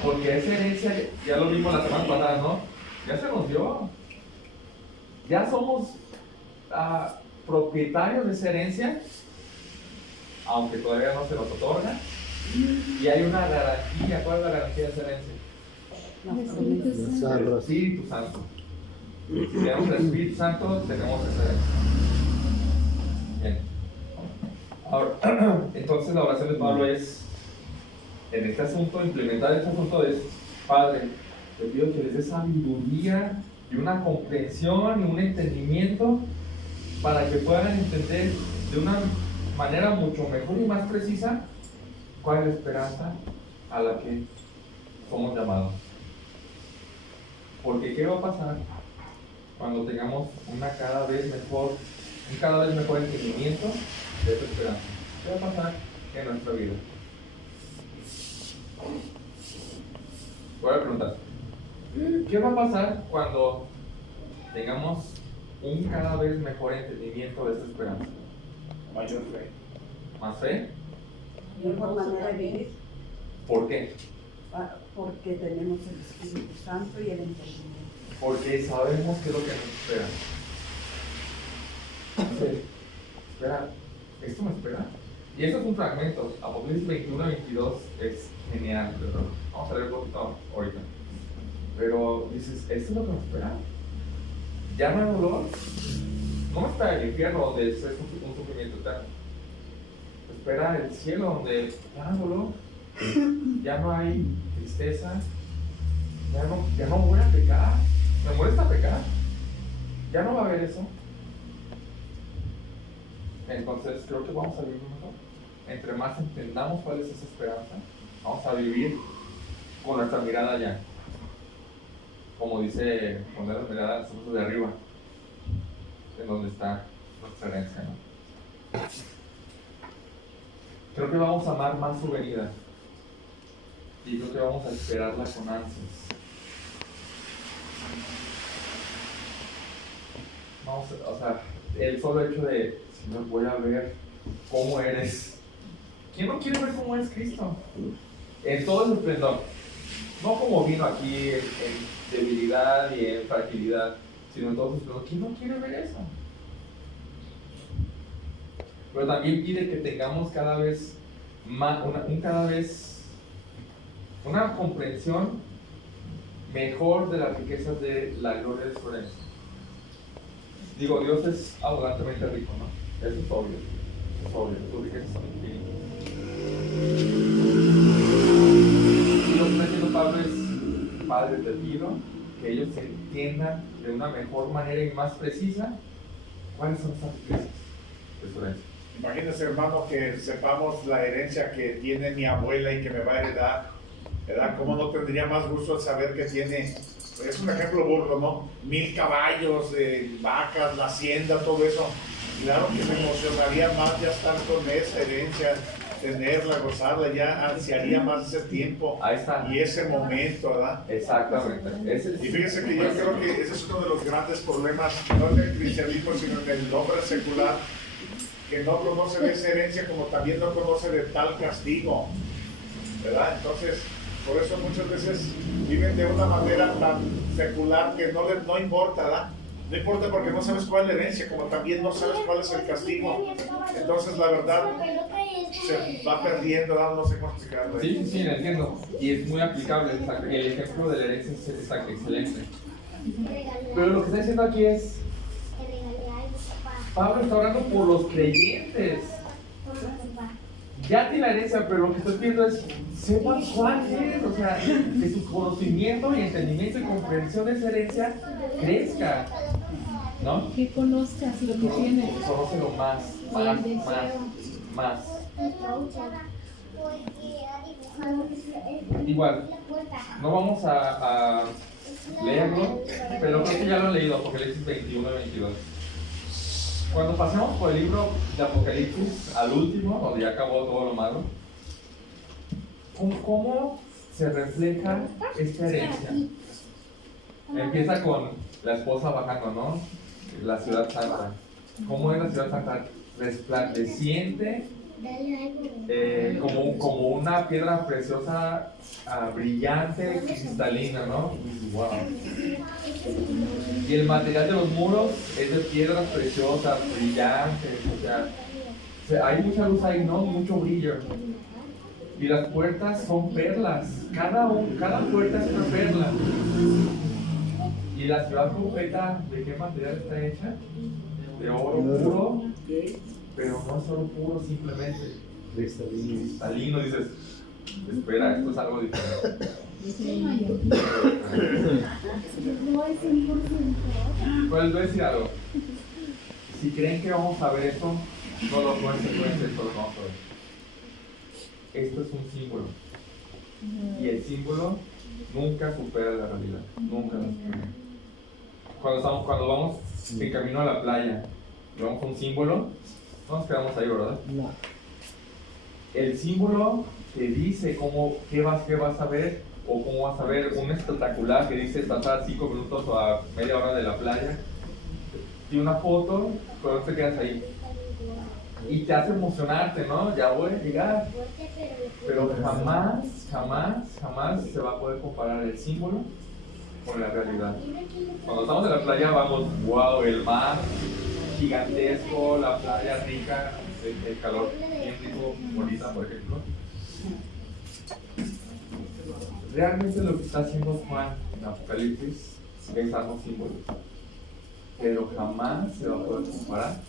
porque esa herencia, ya lo vimos la semana pasada, ¿no? Ya se nos dio. Ya somos propietarios de esa herencia, aunque todavía no se nos otorga. Y hay una garantía. ¿Cuál es la garantía de esa herencia? El Espíritu Santo. Si tenemos el Espíritu Santo, tenemos esa herencia. Bien. Ahora, entonces la oración de Pablo es, en este asunto, implementar este asunto es, Padre, te pido que les dé sabiduría y una comprensión y un entendimiento para que puedan entender de una manera mucho mejor y más precisa cuál es la esperanza a la que somos llamados. Porque ¿qué va a pasar cuando tengamos un cada vez mejor entendimiento de esta esperanza? ¿Qué va a pasar en nuestra vida? Voy a preguntar, ¿qué va a pasar cuando tengamos un cada vez mejor entendimiento de esta esperanza? Mayor fe. ¿Más fe? Mejor manera de vivir, ¿Por qué? porque tenemos el Espíritu Santo y el entendimiento. Porque sabemos qué es lo que nos espera. Entonces, espera, ¿esto me espera? Y esto es un fragmento. Apocalipsis 21 y 22 es genial, ¿verdad? Vamos a leer un poquito ahorita. Pero dices, ¿esto es lo que me espera? ¿Ya no hay dolor? No me espera el infierno donde es un sufrimiento eterno. Me espera el cielo donde ya no hay dolor, ya no hay tristeza, ya no voy a pecar. ¿Me molesta pecar? Ya no va a haber eso. Entonces creo que vamos a vivir mejor. Entre más entendamos cuál es esa esperanza, vamos a vivir con nuestra mirada allá. Como dice, poner la mirada nosotros de arriba, en donde está nuestra herencia, ¿no? Creo que vamos a amar más su venida. Y creo que vamos a esperarla con ansias. O sea, el solo hecho de, Señor, voy a ver cómo eres. ¿Quién no quiere ver cómo es Cristo? en todo su esplendor. No como vino aquí en debilidad y en fragilidad, sino en todo su esplendor. ¿Quién no quiere ver eso? Pero también pide que tengamos cada vez más, una comprensión mejor de las riquezas de la gloria de su herencia. Digo, Dios es abundantemente rico, ¿no? Eso es obvio. Es obvio, sus riquezas son infinitas. Y lo que está diciendo Pablo es, Padre, te pido que ellos entiendan de una mejor manera y más precisa cuáles son esas riquezas de su herencia. Imagínense, hermano, que sepamos la herencia que tiene mi abuela y que me va a heredar, ¿verdad? ¿Cómo no tendría más gusto al saber que tiene, es un ejemplo burdo, ¿no? 1000 caballos, vacas, la hacienda, todo eso. Claro que me emocionaría más ya estar con esa herencia, tenerla, gozarla, ya ansiaría más ese tiempo. Ahí está. Y ese momento, ¿verdad? Exactamente. Y fíjense que yo creo que ese es uno de los grandes problemas, no en el cristianismo, sino en el hombre secular, que no conoce de esa herencia como también no conoce de tal castigo, ¿verdad? Entonces, por eso muchas veces viven de una manera tan secular que no importa, ¿verdad? No importa porque no sabes cuál es la herencia, como también no sabes cuál es el castigo. Entonces, la verdad, se va perdiendo, ¿verdad? No sé cómo explicarlo. Sí, sí, lo entiendo. Y es muy aplicable. El ejemplo de la herencia es excelente. Pero lo que está diciendo aquí es, Pablo está orando por los creyentes. Ya tiene la herencia, pero lo que estoy pidiendo es, sepan cuál es, o sea, que su conocimiento y entendimiento y comprensión de esa herencia crezca, ¿no? Que conozcas lo que tienes. Conócelo más. Igual, no vamos a leerlo, pero creo que ya lo he leído, Apocalipsis 21 y 22. Cuando pasemos por el libro de Apocalipsis, al último, donde ya acabó todo lo malo, ¿cómo se refleja esta herencia? Empieza con la esposa bajando, ¿no? La ciudad santa. ¿Cómo es la ciudad santa? Resplandeciente, como una piedra preciosa, brillante, cristalina, ¿no? Wow. Y el material de los muros es de piedras preciosas, brillantes, o sea, hay mucha luz ahí, ¿no? Mucho brillo. Y las puertas son perlas, cada puerta es una perla. Y la ciudad completa, ¿de qué material está hecha? De oro puro, pero no es oro puro simplemente, cristalino. Dices, espera, esto es algo diferente. Pues les voy a decir algo. Si creen que vamos a ver esto, no es esto lo vamos a ver. Esto es un símbolo. Y el símbolo nunca supera la realidad. Nunca la supera. Cuando vamos en camino a la playa, vemos un símbolo, no nos quedamos ahí, ¿verdad? No. El símbolo te dice qué vas a ver, o cómo vas a ver un espectacular que dice pasar 5 minutos o a media hora de la playa, y una foto, pero no te quedas ahí. Y te hace emocionarte, ¿no? Ya voy a llegar. Pero jamás se va a poder comparar el símbolo con la realidad. Cuando estamos en la playa vamos, wow, el mar gigantesco, la playa rica, el calor bien rico, bonita, por ejemplo. Realmente lo que está haciendo Juan en Apocalipsis es algo símbolo, pero jamás se va a poder comparar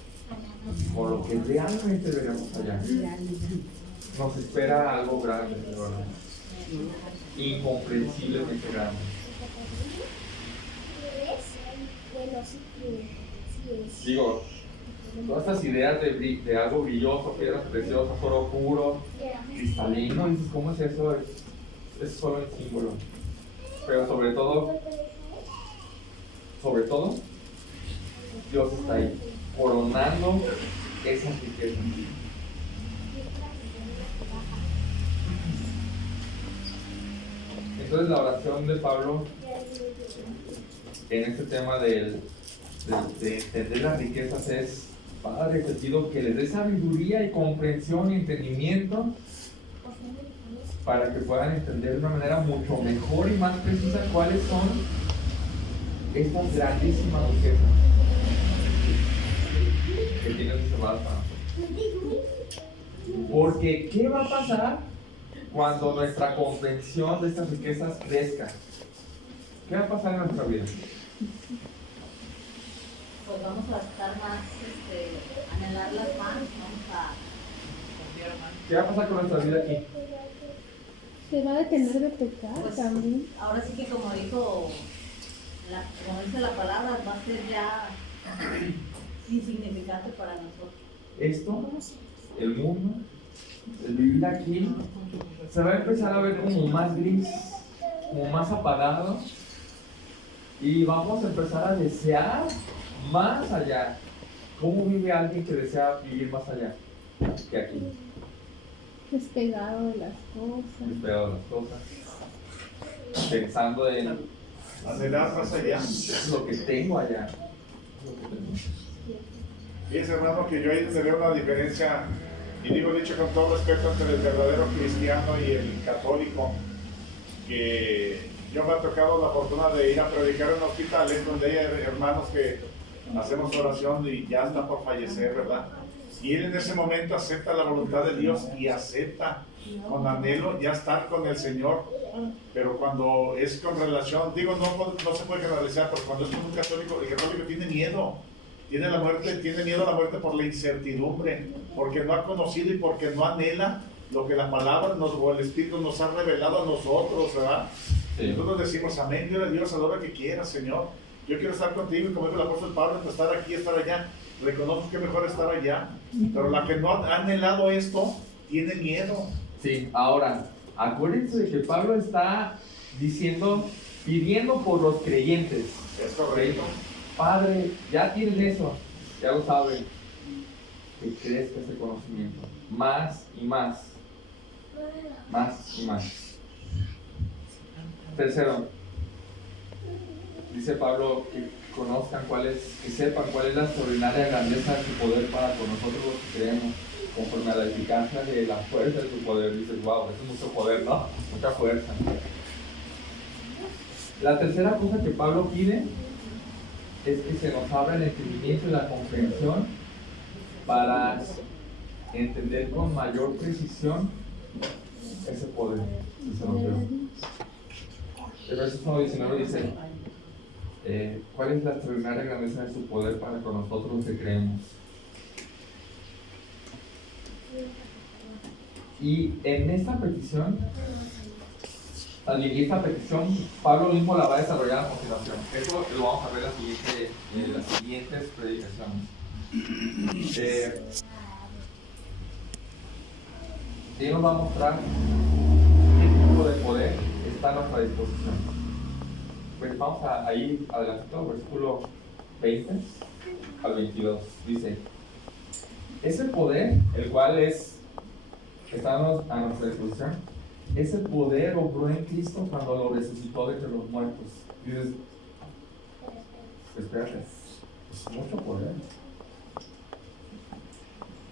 con lo que realmente veremos allá. Nos espera algo grande, de verdad, incomprensiblemente grande. Digo, todas estas ideas de algo brilloso, piedras preciosas, oro puro, cristalino, dices, ¿cómo es eso? Es solo el símbolo. Pero sobre todo, Dios está ahí, coronando esas riquezas. Entonces la oración de Pablo en este tema de entender las riquezas es: Padre, te pido que les des sabiduría y comprensión y entendimiento para que puedan entender de una manera mucho mejor y más precisa cuáles son estas grandísimas riquezas que tienen reservadas para nosotros. Porque, ¿qué va a pasar cuando nuestra comprensión de estas riquezas crezca? ¿Qué va a pasar en nuestra vida? Pues vamos a estar más, anhelarlas más, vamos a... ¿Qué va a pasar con nuestra vida aquí? Se va a detener de pecar Pues, también. ahora sí que como dice la palabra, va a ser ya insignificante para nosotros. Esto, el mundo, el vivir aquí, se va a empezar a ver como más gris, como más apagado, y vamos a empezar a desear más allá. ¿Cómo vive alguien que desea vivir más allá que aquí? Despegado de las cosas. Despegado de las cosas, pensando en Anhelar más allá. lo que tengo allá. Fíjense, hermano, que yo ahí veo una diferencia, y digo dicho con todo respeto, entre el verdadero cristiano y el católico, que yo me ha tocado la fortuna de ir a predicar en hospitales donde hay hermanos que hacemos oración y ya está por fallecer, ¿verdad? Y él en ese momento acepta la voluntad de Dios y acepta con anhelo ya estar con el Señor. Pero cuando es con relación, digo, no se puede generalizar, pero cuando es con un católico, el católico tiene miedo. Tiene miedo a la muerte por la incertidumbre, porque no ha conocido y porque no anhela lo que la palabra o el Espíritu nos ha revelado a nosotros, ¿verdad? Sí. Nosotros decimos, amén, gloria a Dios, a la hora que quieras, Señor. Yo quiero estar contigo, y como dijo el apóstol Pablo, estar aquí, estar allá. Reconozco que es mejor estar allá, pero la que no ha anhelado esto, tiene miedo. Sí, ahora, acuérdense de que Pablo está diciendo, pidiendo por los creyentes. Es correcto. Padre, ya tienen eso, ya lo saben, que crezca ese conocimiento, más y más, más y más. Tercero, dice Pablo que conozcan que sepan cuál es la extraordinaria grandeza de su poder para con nosotros los que creemos, conforme a la eficacia de la fuerza de su poder. Dices, wow, eso es mucho poder, ¿no? Mucha fuerza. La tercera cosa que Pablo pide es que se nos abra el entendimiento y la comprensión para entender con mayor precisión ese poder que se nos dio. El verso 19 dice, ¿cuál es la extraordinaria grandeza de su poder para con nosotros los que creemos? Y en esta petición, Pablo mismo la va a desarrollar a continuación. Eso lo vamos a ver en las siguientes predicaciones. Él nos va a mostrar qué tipo de poder está a nuestra disposición. Pues vamos a ir adelantando, versículo 20 al 22. Dice, ese poder, el cual está a nuestra disposición, ese poder obró en Cristo cuando lo resucitó de entre los muertos. Dices, espérate, es mucho poder.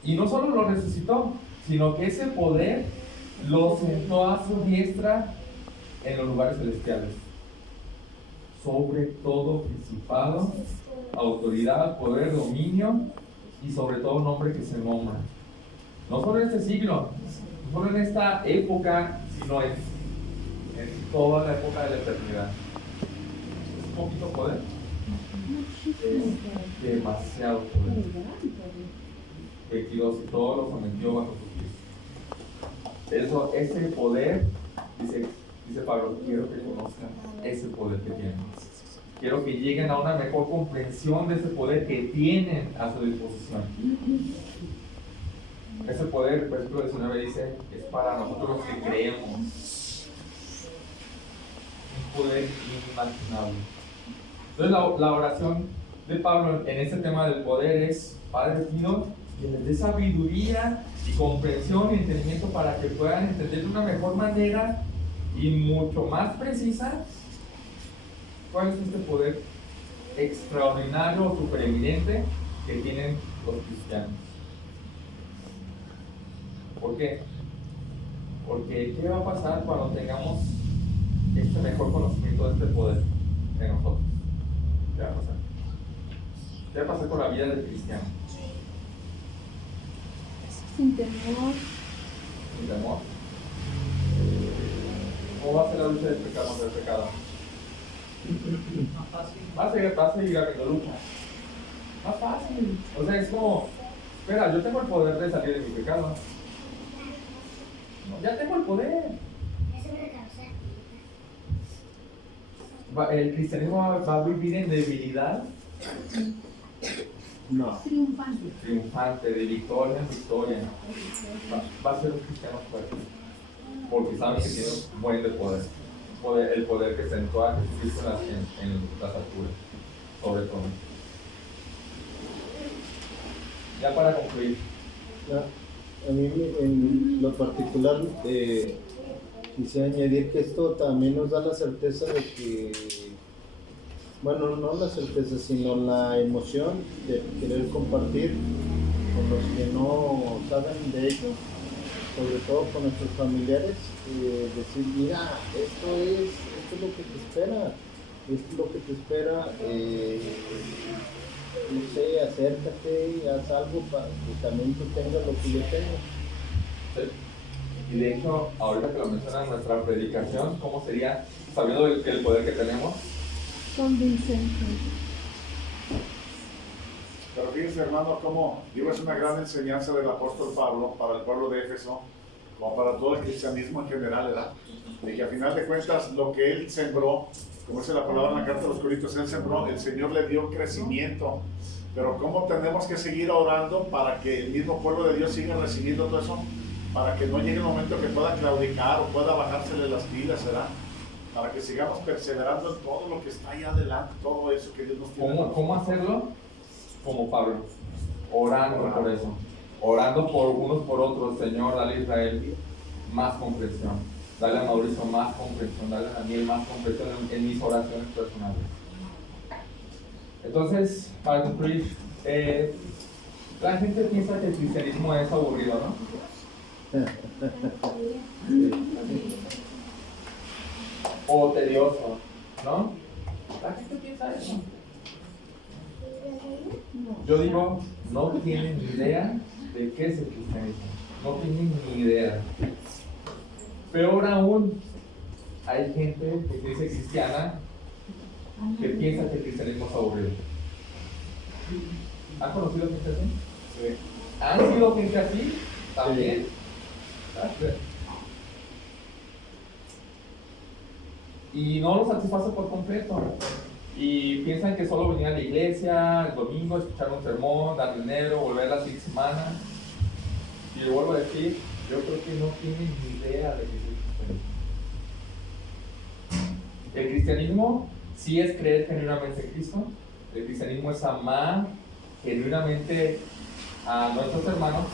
Y no solo lo resucitó, sino que ese poder lo sentó a su diestra en los lugares celestiales, sobre todo principado, autoridad, poder, dominio y sobre todo nombre que se nombra. No solo en este siglo, no solo en esta época, sino en toda la época de la eternidad. ¿Es un poquito poder? Es demasiado poder. 22, y todo lo sometió bajo sus pies. Ese poder, dice Pablo, quiero que conozcan ese poder que tienen. Quiero que lleguen a una mejor comprensión de ese poder que tienen a su disposición. Ese poder, el versículo 19 dice, es para nosotros los que creemos. Un poder inimaginable. Entonces la oración de Pablo en este tema del poder es, Padre, pido que les dé sabiduría y comprensión y entendimiento para que puedan entender de una mejor manera y mucho más precisa cuál es este poder extraordinario o supereminente que tienen los cristianos. ¿Por qué? Porque, ¿qué va a pasar cuando tengamos este mejor conocimiento de este poder en nosotros? ¿Qué va a pasar? ¿Qué va a pasar con la vida del cristiano? Sin temor. Sin temor. ¿Cómo va a ser la lucha del pecado contra el pecado? Va a seguir habiendo lucha. Más fácil. O sea, es como, espera, yo tengo el poder de salir de mi pecado. No, ya tengo el poder. ¿El cristianismo va a vivir en debilidad? No. Triunfante, de victoria en victoria. Va a ser un cristiano fuerte. Porque sabe que tiene un buen de poder. El poder que sentó a Jesucristo en las alturas. Sobre todo. Ya para concluir. A mí en lo particular quisiera añadir que esto también nos da la certeza de que, bueno, no la certeza, sino la emoción de querer compartir con los que no saben de ello, sobre todo con nuestros familiares, decir, mira, esto es lo que te espera, esto es lo que te espera, no sé, acércate y haz algo para que también tú tengas lo que yo tengo. Sí. Y de hecho, ahorita que lo mencionan en nuestra predicación, ¿cómo sería, sabiendo el poder que tenemos? Convincente. Pero fíjense, hermano, como digo, es una gran enseñanza del apóstol Pablo para el pueblo de Éfeso, como para todo el cristianismo en general, ¿verdad? De que a final de cuentas lo que él sembró, como dice la palabra en la carta de los Corintios, él sembró, el Señor le dio crecimiento. Pero ¿cómo tenemos que seguir orando para que el mismo pueblo de Dios siga recibiendo todo eso? Para que no llegue el momento que pueda claudicar o pueda bajársele las pilas, ¿verdad? Para que sigamos perseverando en todo lo que está ahí adelante, todo eso que Dios nos tiene. ¿Cómo hacerlo? Como Pablo, orando por eso, orando por unos por otros. Señor, dale a Israel más comprensión, dale a Mauricio más comprensión, dale a Daniel más comprensión en mis oraciones personales. Entonces, para concluir, la gente piensa que el cristianismo es aburrido, ¿no? O tedioso, ¿no? La gente piensa eso. Yo digo, no tienen ni idea de qué es el cristianismo. No tienen ni idea. Peor aún, hay gente que se dice cristiana que piensa que el cristianismo es aburrido. ¿Han conocido gente así? Sí. ¿Han sido gente así? También. Y no los satisface por completo. Y piensan que solo venir a la iglesia el domingo, escuchar un sermón, dar dinero, volver la siguiente semana. Y le vuelvo a decir, yo creo que no tienen ni idea de qué es el cristianismo. El cristianismo sí es creer genuinamente en Cristo. El cristianismo es amar genuinamente a nuestros hermanos.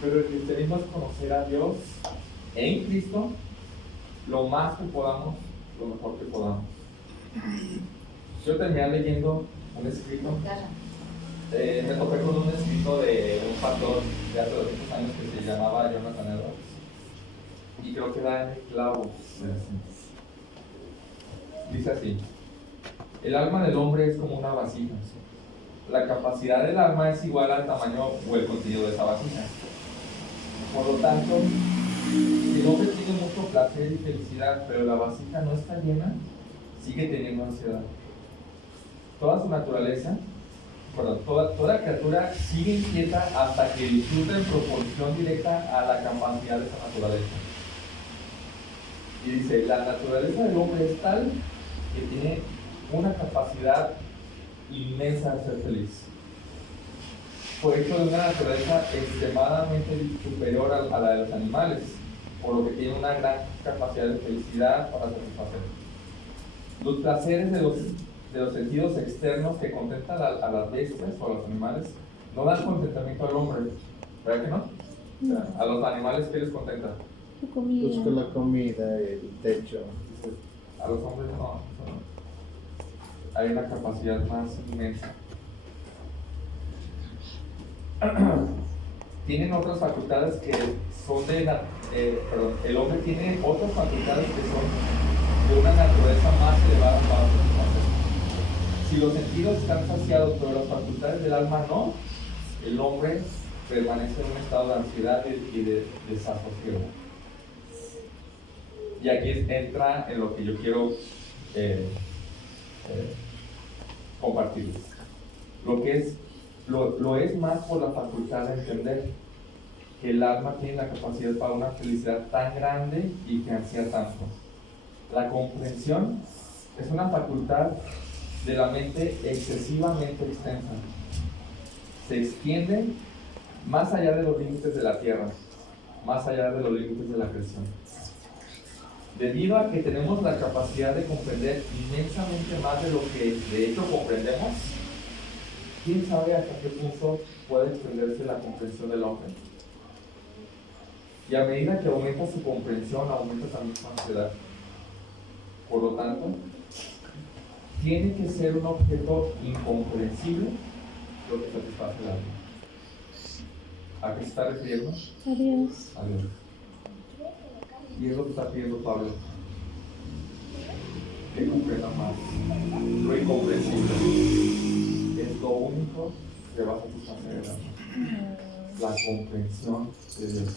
Pero el cristianismo es conocer a Dios en Cristo lo más que podamos, lo mejor que podamos. Yo terminé leyendo un escrito, me topé con un escrito de un pastor de hace 200 años que se llamaba Jonathan Edwards, y creo que da en el clavo del asunto. Dice así: el alma del hombre es como una vasija. La capacidad del alma es igual al tamaño o el contenido de esa vasija. Por lo tanto, si el hombre tiene mucho placer y felicidad, pero la vasija no está llena, sigue teniendo ansiedad. Toda su naturaleza, toda criatura sigue inquieta hasta que disfruta en proporción directa a la capacidad de esa naturaleza. Y dice, la naturaleza del hombre es tal que tiene una capacidad inmensa de ser feliz. Fue hecho de una naturaleza extremadamente superior a la de los animales, por lo que tiene una gran capacidad de felicidad para satisfacer. Los placeres de los sentidos externos que contentan a las bestias o a los animales no dan contentamiento al hombre, ¿verdad que no? O sea, a los animales, ¿qué les contenta? Tu comida. Busca la comida, el techo. A los hombres no. Hay una capacidad más inmensa. tienen otras facultades que son el hombre tiene otras facultades que son de una naturaleza más elevada para satisfacer. Si los sentidos están saciados, pero las facultades del alma no, el hombre permanece en un estado de ansiedad y de desasosiego. Y aquí entra en lo que yo quiero compartirles. Lo es más por la facultad de entender que el alma tiene la capacidad para una felicidad tan grande y que ansía tanto. La comprensión es una facultad de la mente excesivamente extensa. Se extiende más allá de los límites de la tierra, más allá de los límites de la creación. Debido a que tenemos la capacidad de comprender inmensamente más de lo que de hecho comprendemos, ¿quién sabe hasta qué punto puede extenderse la comprensión del hombre? Y a medida que aumenta su comprensión, aumenta también su ansiedad. Por lo tanto, tiene que ser un objeto incomprensible lo que satisface el alma. ¿A qué se está refiriendo? A Dios. A Dios. Y es lo que está pidiendo Pablo. Que comprenda más. Lo incomprensible es lo único que va a satisfacer el alma. La comprensión de Dios.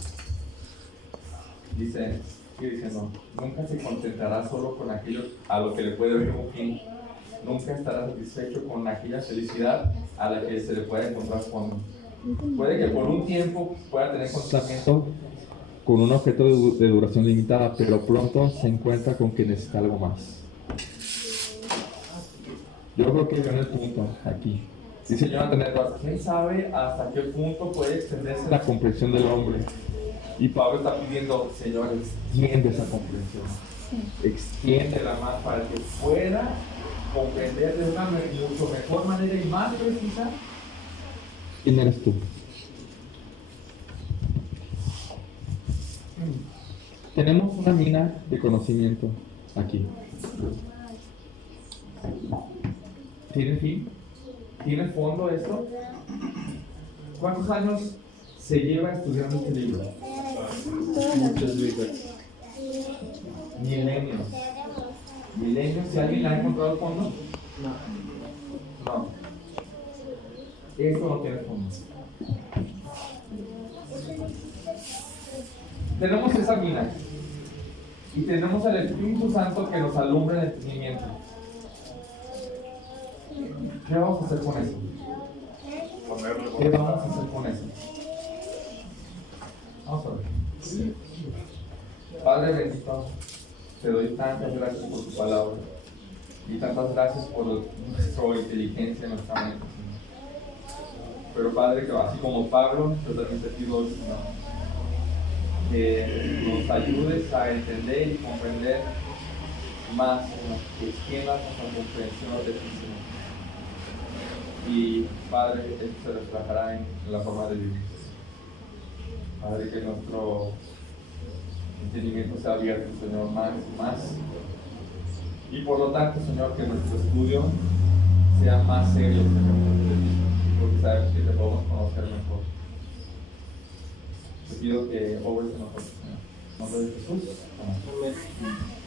Sigue diciendo, nunca se contentará solo con aquello a lo que le puede ver un fin. Nunca estará satisfecho con aquella felicidad a la que se le puede encontrar fondo. Puede que por un tiempo pueda tener contentamiento con un objeto de duración limitada, pero pronto se encuentra con que necesita algo más. Yo creo que viene el punto aquí. Dice Jonathan Edwards, ¿quién sabe hasta qué punto puede extenderse la comprensión del hombre? Y Pablo está pidiendo, Señor, extiende esa comprensión. Extiéndela más para que pueda comprender de una mucho mejor manera y más precisa quién eres tú. Tenemos una mina de conocimiento aquí. ¿Tiene fin? ¿Tiene fondo esto? ¿Cuántos años se lleva estudiando este libro? Muchas vidas. Milenios. ¿Milenios? ¿Si alguien le ha encontrado el fondo? No. Esto no tiene fondo. Tenemos esa mina y tenemos al Espíritu Santo que nos alumbra el entendimiento. ¿Qué vamos a hacer con eso? ¿Qué vamos a hacer con eso? Vamos a ver. Padre bendito, te doy tantas gracias por tu palabra y tantas gracias por nuestra inteligencia en nuestra mente, Señor. Pero Padre, que así como Pablo, yo también te pido, Señor, que nos ayudes a entender y comprender más, Señor, que extiendas nuestra comprensión de ti, Señor. Y Padre, esto se reflejará en la forma de vivir. Padre, que nuestro entendimiento sea abierto, Señor, más y más. Y por lo tanto, Señor, que nuestro estudio sea más serio, Señor, porque sabemos que te podemos conocer mejor. Te pido que obres en nosotros, Señor. En nombre de Jesús. Amén.